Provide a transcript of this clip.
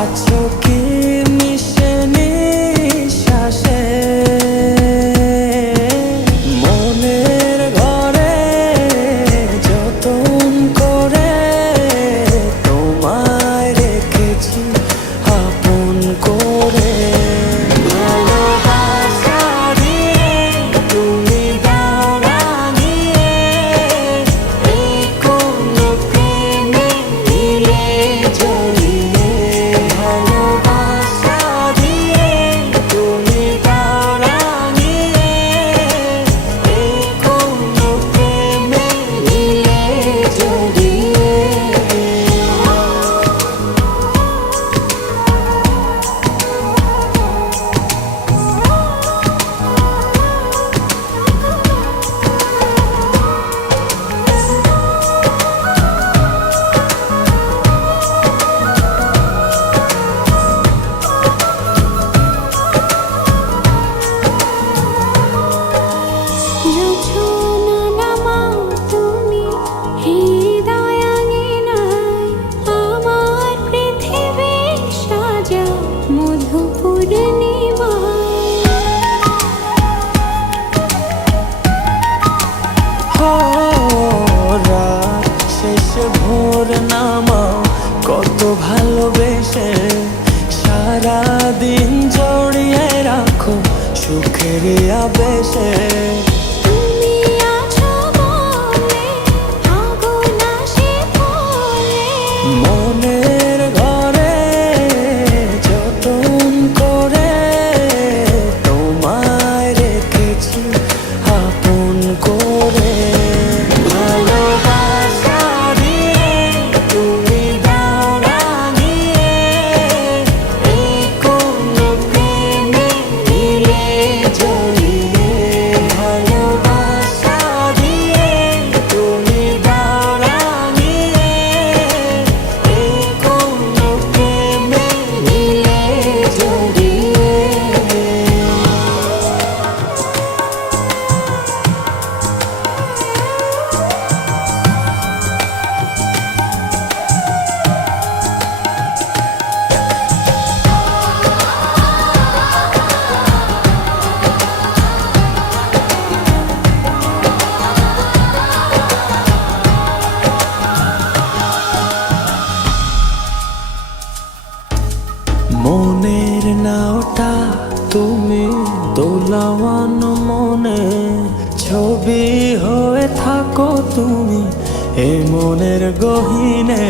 আছো কি মিশে নিঃশ্বাসে, মনের ঘরে যতন করে তোমায় রেখেছি আপন করে। ভালোবাসা দিয়ে তুমি দাও রাঙিয়ে, এই কোন প্রেমে দিলে জড়িয়ে। ভালোবাসা দিয়ে তুমি দাও রাঙিয়ে, এই কোন প্রেমে দিলে জড়িয়ে। জোছনা নামাও তুমি হৃদয় আঙিনায়, আমার পৃথিবী সাজাও মধু পূর্ণিমায়। রাত শেষে ভোর নামাও কত ভালোবেসে, সারাদিন জড়িয়ে রাখো সুখের আবেশে। তুমি আছো বলে আগুন আসে বলে, মনের ঘরে যতন করে তোমায় রেখেছি আপন করে। ভালোবাসা দিয়ে তুমি দাও রাঙিয়ে, এই কোন প্রেমে দিলে জড়িয়ে। ভালোবাসা দিয়ে তুমি দাও রাঙিয়ে, এই কোন প্রেমে দিলে জড়িয়ে। মনের নাওটা তুমি দোলাওয়ান মনে, ছবি হয়ে থাকো তুমি এ মনের গহীনে।